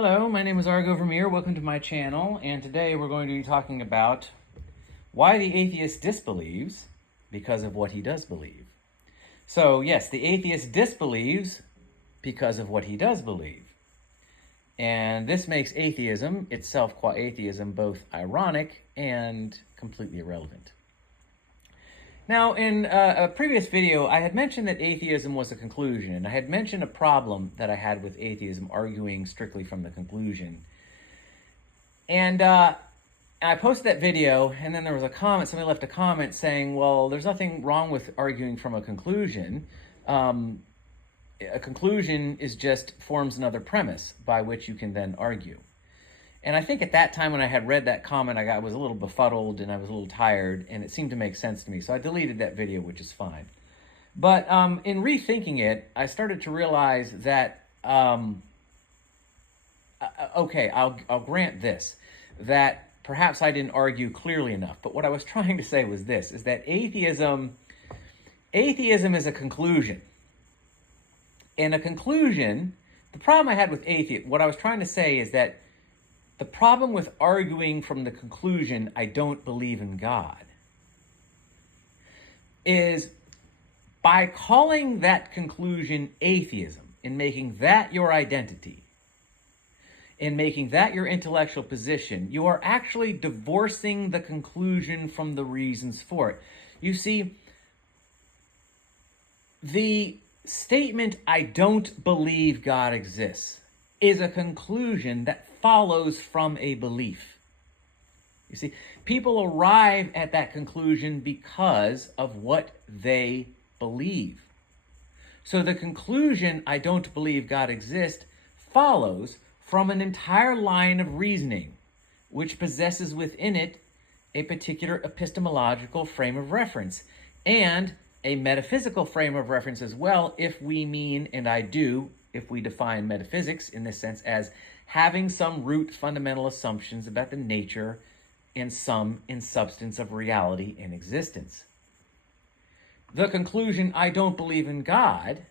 Hello, my name is Argo Vermeer. Welcome to my channel, and today we're going to be talking about why the atheist disbelieves because of what he does believe. So yes, the atheist disbelieves because of what he does believe. And this makes atheism, itself qua atheism, both ironic and completely irrelevant. Now, in a previous video, I had mentioned that atheism was a conclusion, and I had mentioned a problem that I had with atheism arguing strictly from the conclusion. And I posted that video, and then there was a comment, somebody left a comment saying, well, there's nothing wrong with arguing from a conclusion. A conclusion is just forms another premise by which you can then argue. And I think at that time when I had read that comment, I was a little befuddled and I was a little tired, and it seemed to make sense to me. So I deleted that video, which is fine. But in rethinking it, I started to realize that, okay, I'll grant this, that perhaps I didn't argue clearly enough. But what I was trying to say was this, is that atheism is a conclusion. And a conclusion, the problem I had with atheism, what I was trying to say is that the problem with arguing from the conclusion, I don't believe in God, is by calling that conclusion atheism and making that your identity, and making that your intellectual position, you are actually divorcing the conclusion from the reasons for it. You see, the statement, I don't believe God exists, is a conclusion that follows from a belief. You see, people arrive at that conclusion because of what they believe. So the conclusion, I don't believe God exists, follows from an entire line of reasoning, which possesses within it a particular epistemological frame of reference and a metaphysical frame of reference as well, if we mean, and I do, if we define metaphysics in this sense as having some root fundamental assumptions about the nature and some in substance of reality and existence. The conclusion, I don't believe in God,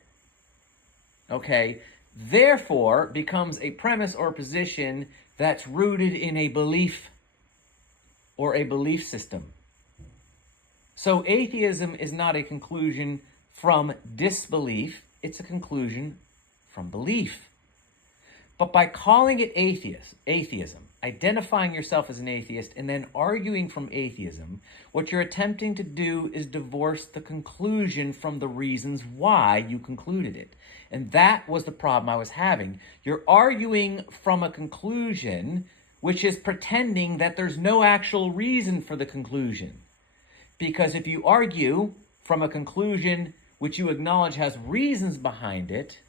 okay, therefore becomes a premise or position that's rooted in a belief or a belief system. So atheism is not a conclusion from disbelief, it's a conclusion from belief. But by calling it atheism, identifying yourself as an atheist, and then arguing from atheism, what you're attempting to do is divorce the conclusion from the reasons why you concluded it. And that was the problem I was having. You're arguing from a conclusion, which is pretending that there's no actual reason for the conclusion. Because if you argue from a conclusion which you acknowledge has reasons behind it,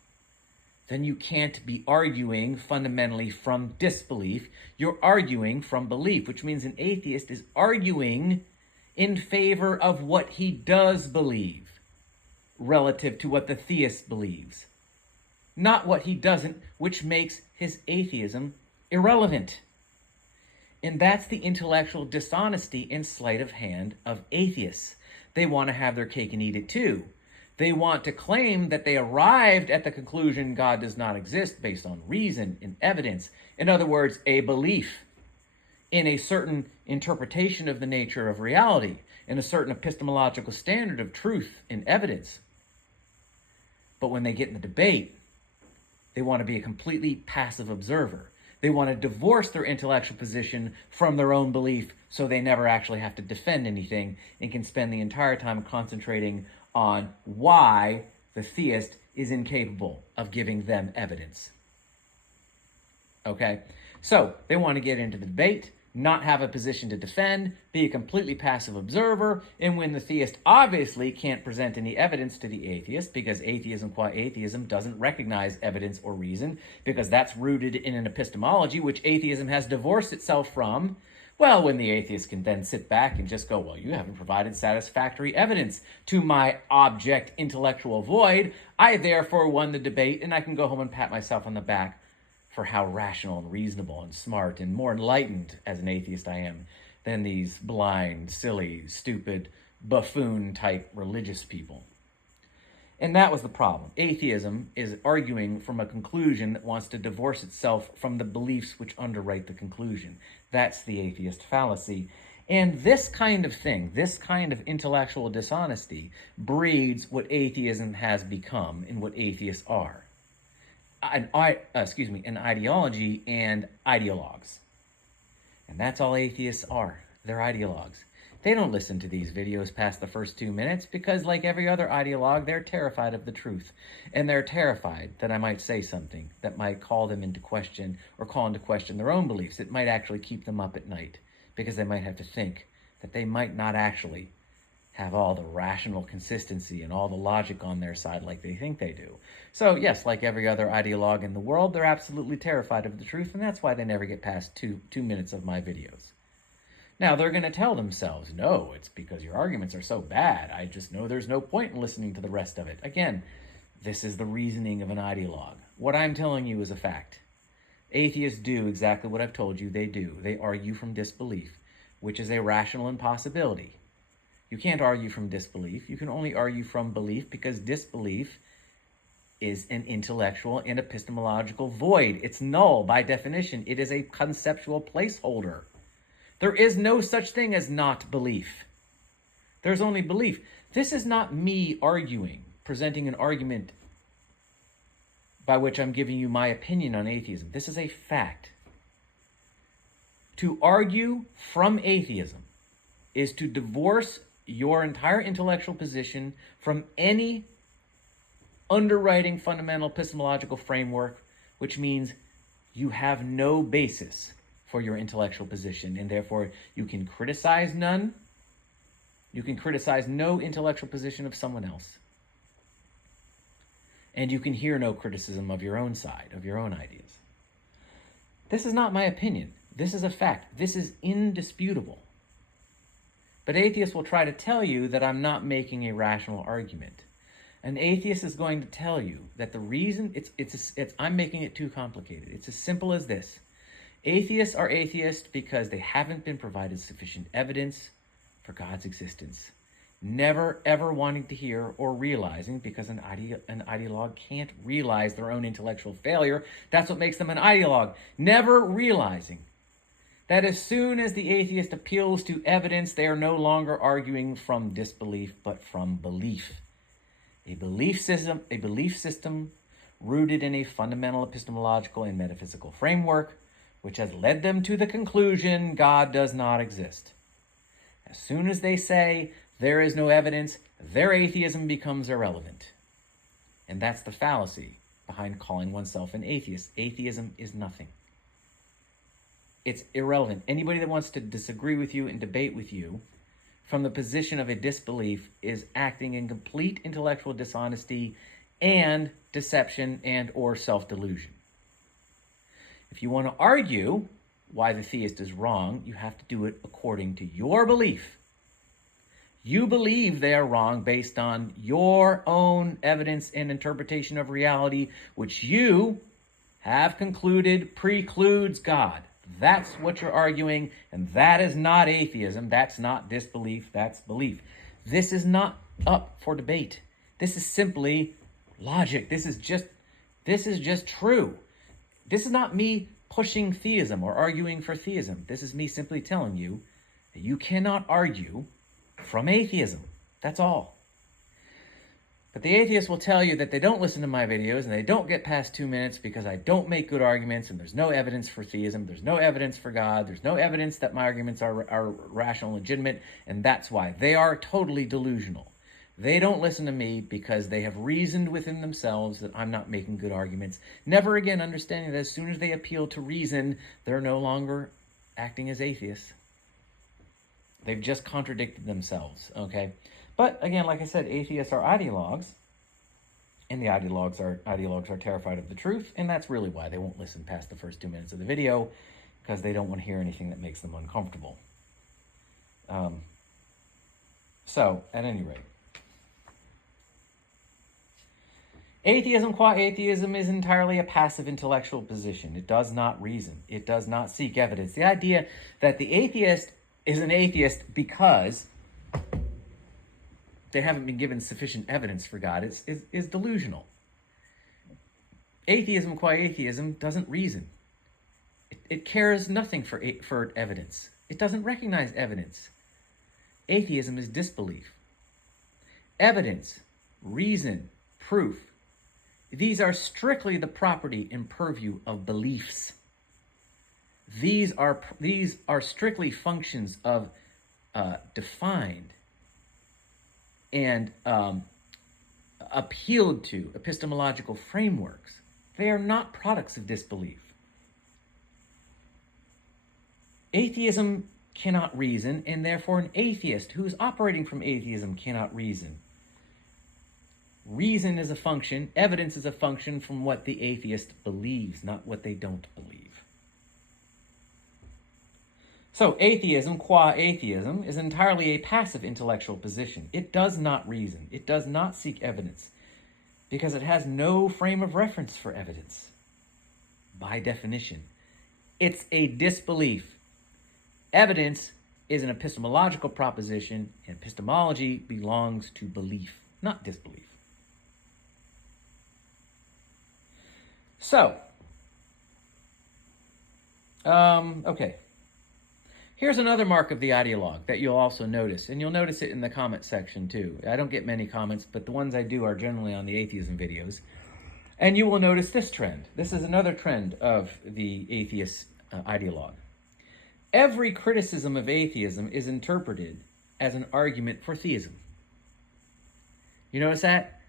then you can't be arguing fundamentally from disbelief. You're arguing from belief, which means an atheist is arguing in favor of what he does believe relative to what the theist believes, not what he doesn't, which makes his atheism irrelevant. And that's the intellectual dishonesty and sleight of hand of atheists. They want to have their cake and eat it too. They want to claim that they arrived at the conclusion God does not exist based on reason and evidence. In other words, a belief in a certain interpretation of the nature of reality, in a certain epistemological standard of truth and evidence. But when they get in the debate, they want to be a completely passive observer. They want to divorce their intellectual position from their own belief so they never actually have to defend anything and can spend the entire time concentrating on why the theist is incapable of giving them evidence. Okay? So they want to get into the debate, not have a position to defend, be a completely passive observer, and when the theist obviously can't present any evidence to the atheist, because atheism qua atheism doesn't recognize evidence or reason, because that's rooted in an epistemology which atheism has divorced itself from, well, when the atheist can then sit back and just go, well, you haven't provided satisfactory evidence to my object intellectual void, I therefore won the debate, and I can go home and pat myself on the back for how rational and reasonable and smart and more enlightened as an atheist I am than these blind, silly, stupid, buffoon-type religious people. And that was the problem. Atheism is arguing from a conclusion that wants to divorce itself from the beliefs which underwrite the conclusion. That's the atheist fallacy. And this kind of thing, this kind of intellectual dishonesty, breeds what atheism has become and what atheists are. An ideology and ideologues. And that's all atheists are. They're ideologues. They don't listen to these videos past the first 2 minutes because, like every other ideologue, they're terrified of the truth. And they're terrified that I might say something that might call them into question or call into question their own beliefs. It might actually keep them up at night because they might have to think that they might not actually have all the rational consistency and all the logic on their side like they think they do. So yes, like every other ideologue in the world, they're absolutely terrified of the truth, and that's why they never get past two minutes of my videos. Now, they're going to tell themselves, no, it's because your arguments are so bad. I just know there's no point in listening to the rest of it. Again, this is the reasoning of an ideologue. What I'm telling you is a fact. Atheists do exactly what I've told you they do. They argue from disbelief, which is a rational impossibility. You can't argue from disbelief. You can only argue from belief because disbelief is an intellectual and epistemological void. It's null by definition. It is a conceptual placeholder. There is no such thing as not belief. There's only belief. This is not me arguing, presenting an argument by which I'm giving you my opinion on atheism. This is a fact. To argue from atheism is to divorce your entire intellectual position from any underwriting fundamental epistemological framework, which means you have no basis for your intellectual position, and therefore you can criticize none. You can criticize no intellectual position of someone else. And you can hear no criticism of your own side, of your own ideas. This is not my opinion. This is a fact. This is indisputable. But atheists will try to tell you that I'm not making a rational argument. An atheist is going to tell you that the reason I'm making it too complicated. It's as simple as this. Atheists are atheists because they haven't been provided sufficient evidence for God's existence. Never, ever wanting to hear or realizing, because an ideologue can't realize their own intellectual failure. That's what makes them an ideologue. Never realizing that as soon as the atheist appeals to evidence, they are no longer arguing from disbelief, but from belief. A belief system rooted in a fundamental epistemological and metaphysical framework, which has led them to the conclusion God does not exist. As soon as they say there is no evidence, their atheism becomes irrelevant. And that's the fallacy behind calling oneself an atheist. Atheism is nothing. It's irrelevant. Anybody that wants to disagree with you and debate with you from the position of a disbelief is acting in complete intellectual dishonesty and deception and or self-delusion. If you want to argue why the theist is wrong, you have to do it according to your belief. You believe they are wrong based on your own evidence and interpretation of reality, which you have concluded precludes God. That's what you're arguing, and that is not atheism. That's not disbelief. That's belief. This is not up for debate. This is simply logic. This is just true. This is not me pushing theism or arguing for theism. This is me simply telling you that you cannot argue from atheism. That's all. But the atheist will tell you that they don't listen to my videos and they don't get past 2 minutes because I don't make good arguments and there's no evidence for theism, there's no evidence for God, there's no evidence that my arguments are rational and legitimate, and that's why. They are totally delusional. They don't listen to me because they have reasoned within themselves that I'm not making good arguments, never again understanding that as soon as they appeal to reason, they're no longer acting as atheists. They've just contradicted themselves, okay? But again, like I said, atheists are ideologues, and the ideologues are terrified of the truth, and that's really why they won't listen past the first 2 minutes of the video, because they don't want to hear anything that makes them uncomfortable. So, at any rate, atheism qua atheism is entirely a passive intellectual position. It does not reason. It does not seek evidence. The idea that the atheist is an atheist because they haven't been given sufficient evidence for God is delusional. Atheism qua atheism doesn't reason. It cares nothing for evidence. It doesn't recognize evidence. Atheism is disbelief. Evidence, reason, proof, these are strictly the property and purview of beliefs. These are strictly functions of defined and appealed to epistemological frameworks. They are not products of disbelief. Atheism cannot reason, and therefore an atheist who is operating from atheism cannot reason. Reason is a function, evidence is a function from what the atheist believes, not what they don't believe. So atheism qua atheism is entirely a passive intellectual position. It does not reason. It does not seek evidence because it has no frame of reference for evidence. By definition, it's a disbelief. Evidence is an epistemological proposition, and epistemology belongs to belief, not disbelief. So, okay. Here's another mark of the ideologue that you'll also notice, and you'll notice it in the comment section too. I don't get many comments, but the ones I do are generally on the atheism videos. And you will notice this trend. This is another trend of the atheist ideologue. Every criticism of atheism is interpreted as an argument for theism. You notice that?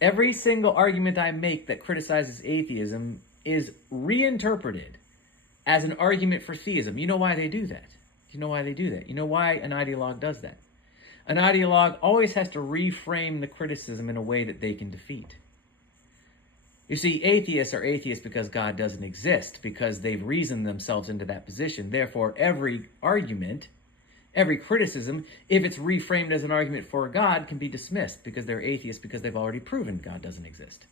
Every single argument I make that criticizes atheism is reinterpreted as an argument for theism. You know why they do that? You know why they do that? You know why an ideologue does that? An ideologue always has to reframe the criticism in a way that they can defeat. You see, atheists are atheists because God doesn't exist, because they've reasoned themselves into that position. Therefore, every argument, every criticism, if it's reframed as an argument for God, can be dismissed because they're atheists because they've already proven God doesn't exist.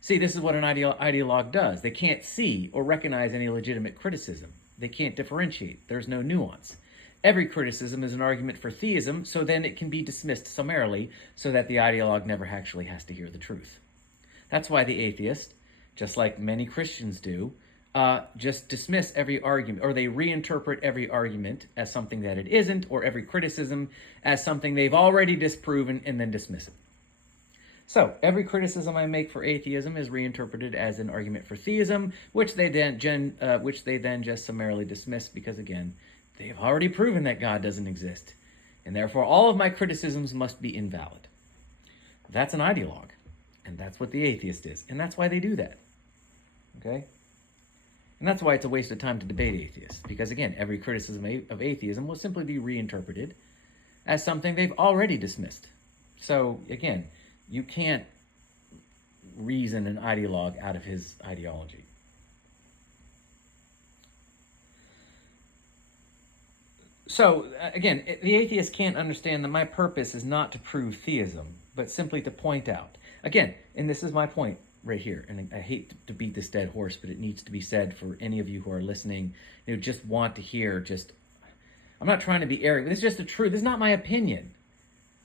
See, this is what an ideologue does. They can't see or recognize any legitimate criticism. They can't differentiate. There's no nuance. Every criticism is an argument for theism, so then it can be dismissed summarily so that the ideologue never actually has to hear the truth. That's why the atheist, just like many Christians do, just dismiss every argument, or they reinterpret every argument as something that it isn't, or every criticism as something they've already disproven and then dismiss it. So every criticism I make for atheism is reinterpreted as an argument for theism, which they then just summarily dismiss because, again, they've already proven that God doesn't exist, and therefore all of my criticisms must be invalid. That's an ideologue. And that's what the atheist is. And that's why they do that. Okay? And that's why it's a waste of time to debate atheists. Because, again, every criticism of atheism will simply be reinterpreted as something they've already dismissed. So, again, you can't reason an ideologue out of his ideology. So, again, the atheist can't understand that my purpose is not to prove theism, but simply to point out. Again, and this is my point right here, and I hate to beat this dead horse, but it needs to be said for any of you who are listening, who just want to hear I'm not trying to be arrogant, this is just the truth. This is not my opinion.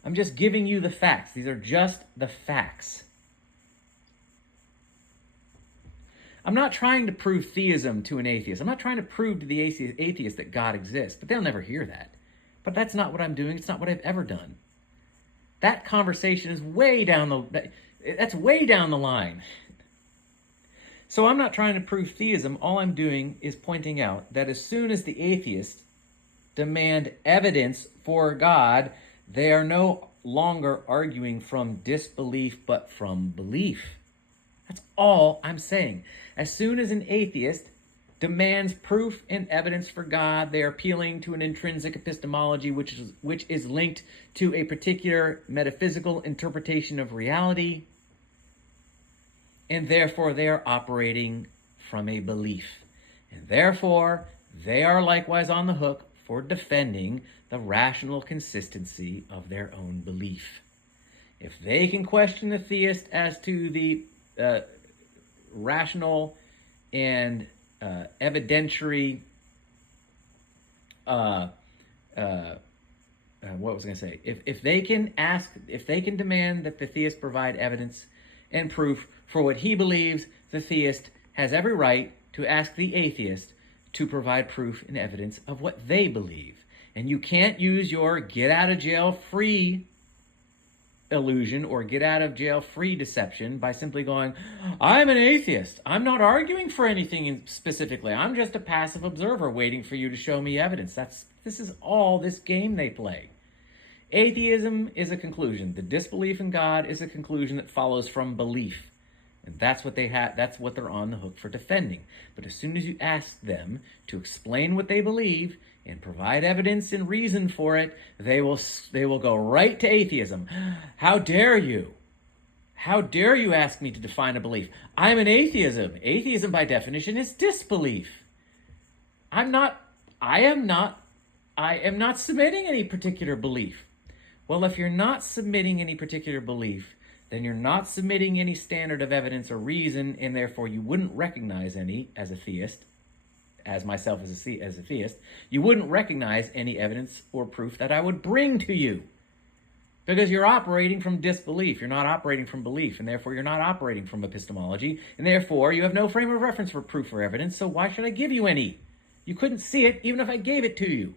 I'm just giving you the facts. These are just the facts. I'm not trying to prove theism to an atheist. I'm not trying to prove to the atheist that God exists, but they'll never hear that. But that's not what I'm doing. It's not what I've ever done. That conversation is way down the line. So I'm not trying to prove theism. All I'm doing is pointing out that as soon as the atheists demand evidence for God, they are no longer arguing from disbelief, but from belief. That's all I'm saying. As soon as an atheist demands proof and evidence for God, they are appealing to an intrinsic epistemology which is linked to a particular metaphysical interpretation of reality, and therefore they are operating from a belief. And therefore, they are likewise on the hook for defending the rational consistency of their own belief. If they can question the theist as to the rational and evidentiary what was I going to say? If they can demand that the theist provide evidence and proof for what he believes, the theist has every right to ask the atheist to provide proof and evidence of what they believe. And you can't use your get out of jail free illusion or get out of jail free deception by simply going, I'm an atheist. I'm not arguing for anything specifically. I'm just a passive observer waiting for you to show me evidence. This is all this game they play. Atheism is a conclusion. The disbelief in God is a conclusion that follows from belief. And that's what they're on the hook for defending. But as soon as you ask them to explain what they believe and provide evidence and reason for it, they will go right to atheism. How dare you? How dare you ask me to define a belief? I'm an atheism. Atheism by definition is disbelief. I am not submitting any particular belief. Well, if you're not submitting any particular belief, then you're not submitting any standard of evidence or reason, and therefore you wouldn't recognize any as a theist, as myself as a theist, you wouldn't recognize any evidence or proof that I would bring to you. Because you're operating from disbelief. You're not operating from belief, and therefore you're not operating from epistemology, and therefore you have no frame of reference for proof or evidence, so why should I give you any? You couldn't see it even if I gave it to you.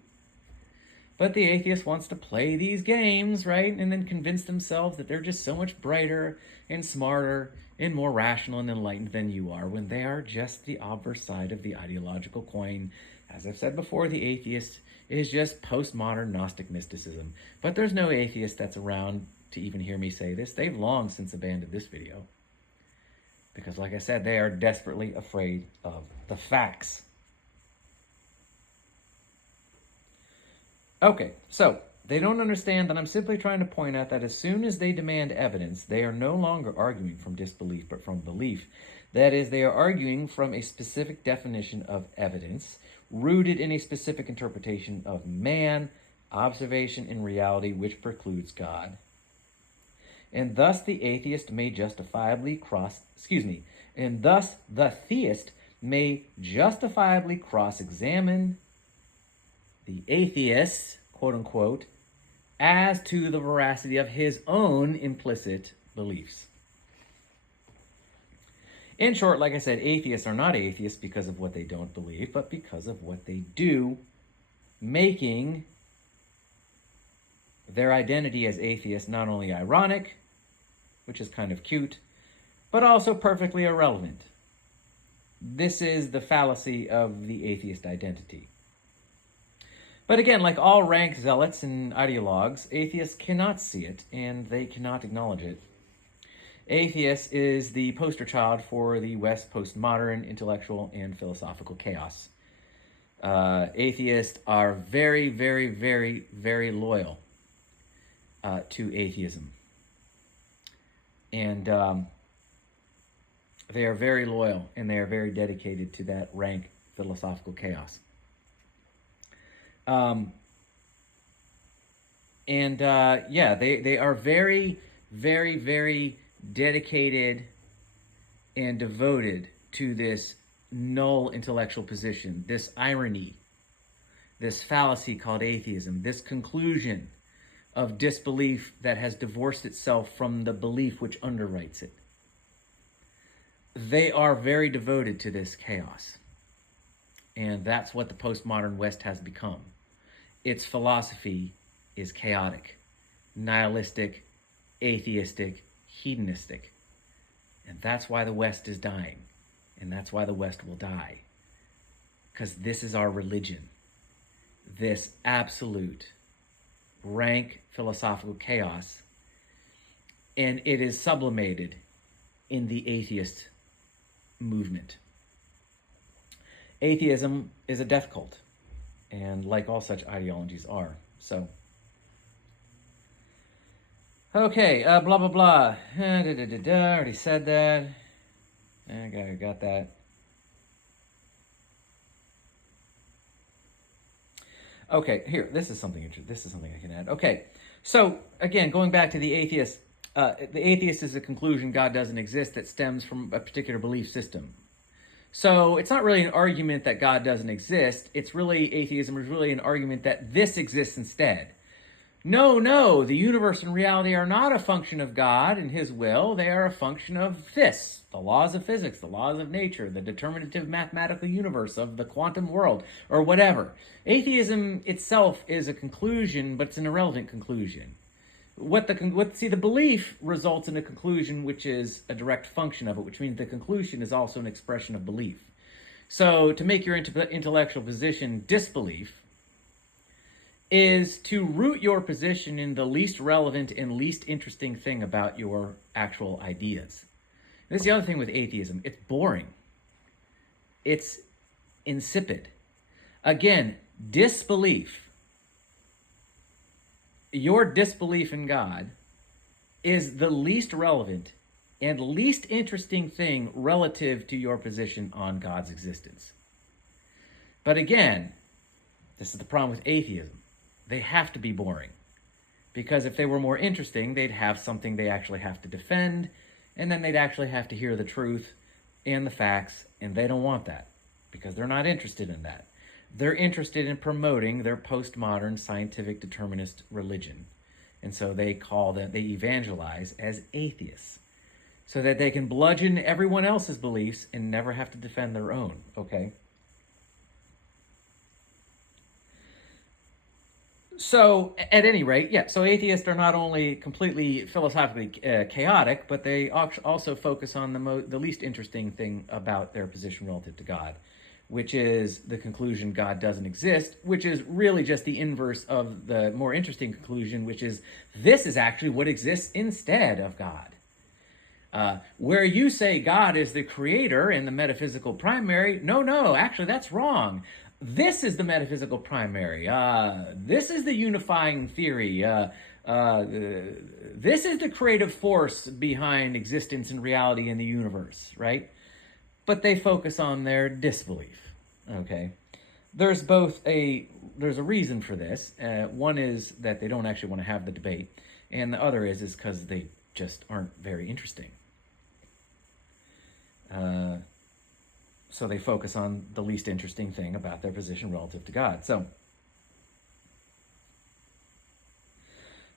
But the atheist wants to play these games, right? And then convince themselves that they're just so much brighter and smarter and more rational and enlightened than you are, when they are just the obverse side of the ideological coin. As I've said before, the atheist is just postmodern Gnostic mysticism. But there's no atheist that's around to even hear me say this. They've long since abandoned this video. Because like I said, they are desperately afraid of the facts. Okay, so they don't understand that I'm simply trying to point out that as soon as they demand evidence, they are no longer arguing from disbelief, but from belief. That is, they are arguing from a specific definition of evidence, rooted in a specific interpretation of man, observation, and reality, which precludes God. And thus the theist may justifiably cross-examine the atheist, quote unquote, as to the veracity of his own implicit beliefs. In short, like I said, atheists are not atheists because of what they don't believe, but because of what they do, making their identity as atheists not only ironic, which is kind of cute, but also perfectly irrelevant. This is the fallacy of the atheist identity. But again, like all rank zealots and ideologues, atheists cannot see it, and they cannot acknowledge it. Atheist is the poster child for the West postmodern intellectual and philosophical chaos. Atheists are very, very, very, very loyal to atheism. And they are very loyal, and they are very dedicated to that rank philosophical chaos. They are very, very, very dedicated and devoted to this null intellectual position, this irony, this fallacy called atheism, this conclusion of disbelief that has divorced itself from the belief which underwrites it. They are very devoted to this chaos. And that's what the postmodern West has become. Its philosophy is chaotic, nihilistic, atheistic, hedonistic. And that's why the West is dying. And that's why the West will die. Because this is our religion. This absolute, rank philosophical chaos. And it is sublimated in the atheist movement. Atheism is a death cult. And like all such ideologies are. So, okay, blah, blah, blah. Already said that. I got that. Okay, here, this is something interesting. This is something I can add. Okay, so, again, going back to the atheist is a conclusion God doesn't exist that stems from a particular belief system. So it's not really an argument that God doesn't exist. Atheism is really an argument that this exists instead. No, the universe and reality are not a function of God and his will. They are a function of this, the laws of physics, the laws of nature, the determinative mathematical universe of the quantum world, or whatever. Atheism itself is a conclusion, but it's an irrelevant conclusion. The belief results in a conclusion which is a direct function of it, which means the conclusion is also an expression of belief. So to make your intellectual position disbelief is to root your position in the least relevant and least interesting thing about your actual ideas. This is the other thing with atheism. It's boring. It's insipid. Again, disbelief, your disbelief in God, is the least relevant and least interesting thing relative to your position on God's existence. But again, this is the problem with atheism. They have to be boring, because if they were more interesting, they'd have something they actually have to defend, and then they'd actually have to hear the truth and the facts, and they don't want that because they're not interested in that. They're interested in promoting their postmodern scientific determinist religion, and so they evangelize as atheists so that they can bludgeon everyone else's beliefs and never have to defend their own, okay? So, at any rate, so atheists are not only completely philosophically chaotic, but they also focus on the least interesting thing about their position relative to God, which is the conclusion God doesn't exist, which is really just the inverse of the more interesting conclusion, which is this is actually what exists instead of God. Where you say God is the creator and the metaphysical primary, no, actually that's wrong. This is the metaphysical primary. This is the unifying theory. This is the creative force behind existence and reality in the universe, right? But they focus on their disbelief, okay? There's a reason for this. One is that they don't actually want to have the debate, and the other is because they just aren't very interesting. So they focus on the least interesting thing about their position relative to God.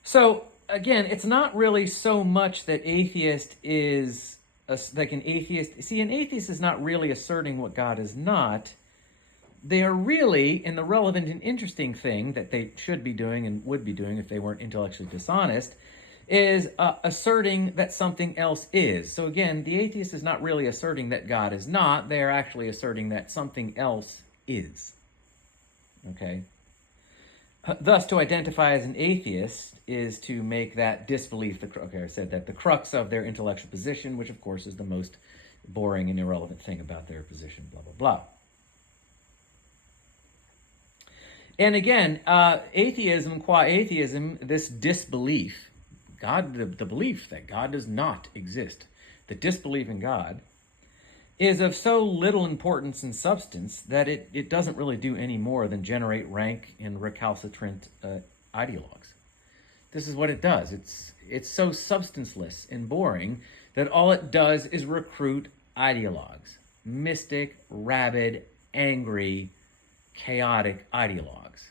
So again, it's not really so much that atheist is like an atheist. See, an atheist is not really asserting what God is not. They are really, in the relevant and interesting thing that they should be doing and would be doing if they weren't intellectually dishonest, is asserting that something else is. So again, the atheist is not really asserting that God is not. They are actually asserting that something else is. Okay? Thus, to identify as an atheist is to make that disbelief, I said that, the crux of their intellectual position, which of course is the most boring and irrelevant thing about their position, blah, blah, blah. And again, atheism, qua atheism, this disbelief, God, the belief that God does not exist, the disbelief in God, is of so little importance and substance that it doesn't really do any more than generate rank and recalcitrant ideologues. This is what it does. It's so substanceless and boring that all it does is recruit ideologues. Mystic, rabid, angry, chaotic ideologues.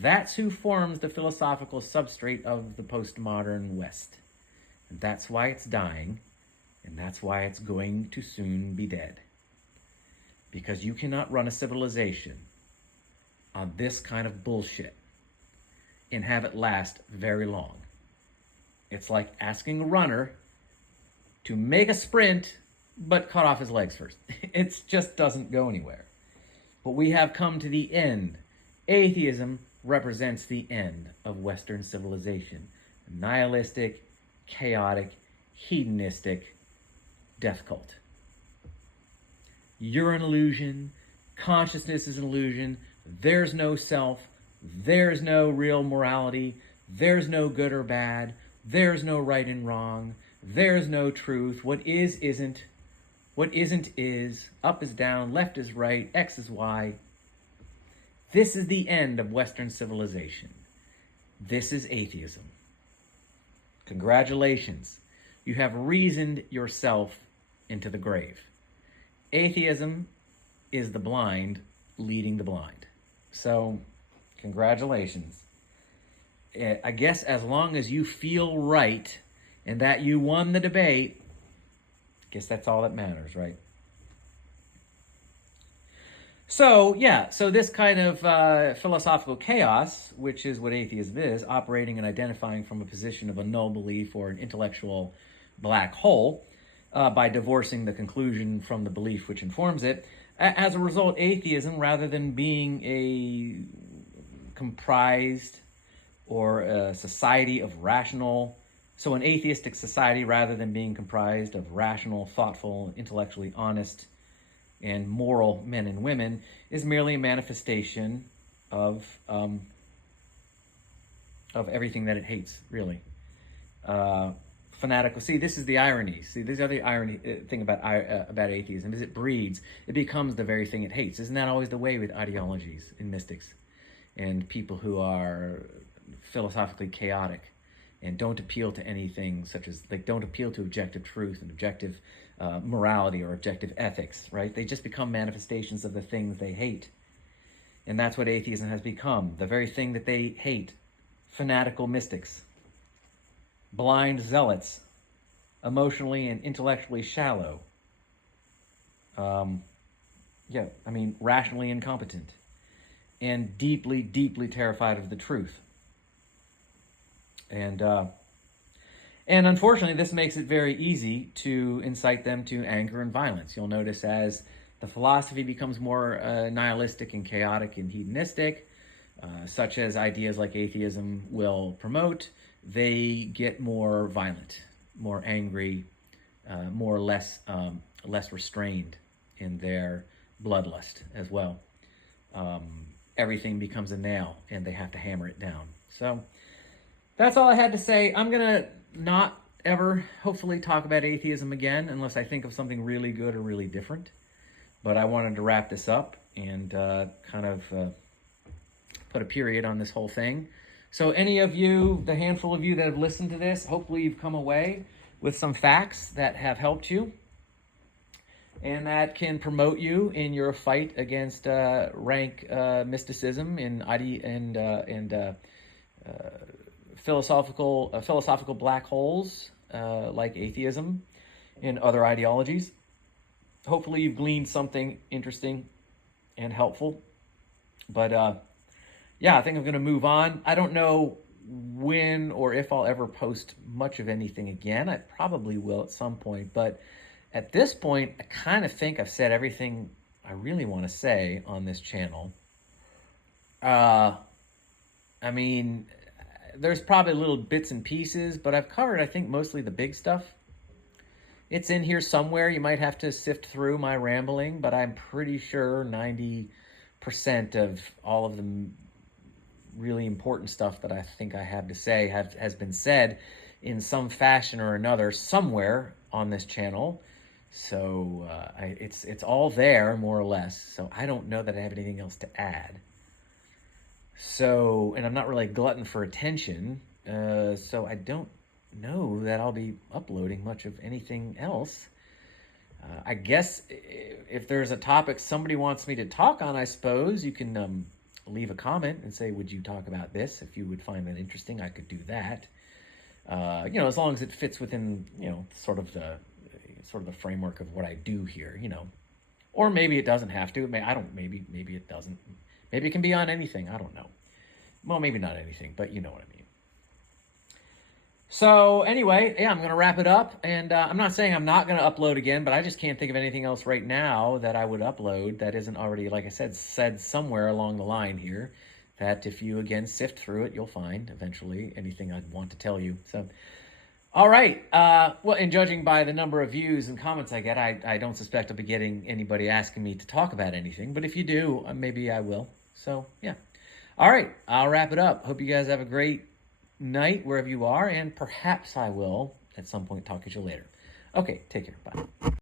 That's who forms the philosophical substrate of the postmodern West. And that's why it's dying, and that's why it's going to soon be dead. Because you cannot run a civilization on this kind of bullshit and have it last very long. It's like asking a runner to make a sprint, but cut off his legs first. It just doesn't go anywhere. But we have come to the end. Atheism represents the end of Western civilization. A nihilistic, chaotic, hedonistic death cult. You're an illusion. Consciousness is an illusion. There's no self. There's no real morality. There's no good or bad. There's no right and wrong. There's no truth. What is, isn't. What isn't is. Up is down. Left is right. X is Y. This is the end of Western civilization. This is atheism. Congratulations. You have reasoned yourself into the grave. Atheism is the blind leading the blind. So, congratulations. I guess as long as you feel right and that you won the debate, I guess that's all that matters, right? So, yeah, so this kind of philosophical chaos, which is what atheism is, operating and identifying from a position of a null belief or an intellectual black hole, by divorcing the conclusion from the belief which informs it. As a result, atheism, rather than being a comprised or a society of rational, so an atheistic society, rather than being comprised of rational, thoughtful, intellectually honest, and moral men and women, is merely a manifestation of everything that it hates, really. Fanatical. See, this is the irony. See, this is the other irony thing about atheism is it breeds. It becomes the very thing it hates. Isn't that always the way with ideologies and mystics and people who are philosophically chaotic and don't appeal to anything such as, like, don't appeal to objective truth and objective morality or objective ethics, right? They just become manifestations of the things they hate. And that's what atheism has become, the very thing that they hate. Fanatical mystics, blind zealots, emotionally and intellectually shallow, rationally incompetent, and deeply, deeply terrified of the truth. And unfortunately, this makes it very easy to incite them to anger and violence. You'll notice as the philosophy becomes more nihilistic and chaotic and hedonistic, such as ideas like atheism will promote, they get more violent, more angry, more or less restrained in their bloodlust as well. Everything becomes a nail, and they have to hammer it down. So that's all I had to say. I'm going to not ever, hopefully, talk about atheism again unless I think of something really good or really different. But I wanted to wrap this up and put a period on this whole thing. So any of you, the handful of you that have listened to this, hopefully you've come away with some facts that have helped you and that can promote you in your fight against rank mysticism and philosophical black holes like atheism and other ideologies. Hopefully you've gleaned something interesting and helpful. But I think I'm going to move on. I don't know when or if I'll ever post much of anything again. I probably will at some point. But at this point, I kind of think I've said everything I really want to say on this channel. There's probably little bits and pieces, but I've covered, I think, mostly the big stuff. It's in here somewhere. You might have to sift through my rambling, but I'm pretty sure 90% of all of the really important stuff that I think I have to say has been said in some fashion or another somewhere on this channel. So it's all there, more or less. So I don't know that I have anything else to add. So, and I'm not really a glutton for attention, so I don't know that I'll be uploading much of anything else. I guess if there's a topic somebody wants me to talk on, I suppose you can leave a comment and say, would you talk about this? If you would find that interesting, I could do that. As long as it fits within, sort of the framework of what I do here, or maybe it doesn't have to. Maybe it doesn't. Maybe it can be on anything. I don't know. Well, maybe not anything, but you know what I mean. So anyway, I'm going to wrap it up. And I'm not saying I'm not going to upload again, but I just can't think of anything else right now that I would upload that isn't already, like I said somewhere along the line here, that if you, again, sift through it, you'll find eventually anything I'd want to tell you. So, all right. And judging by the number of views and comments I get, I don't suspect I'll be getting anybody asking me to talk about anything. But if you do, maybe I will. So, yeah. All right. I'll wrap it up. Hope you guys have a great night wherever you are, and perhaps I will at some point talk to you later. Okay, take care. Bye.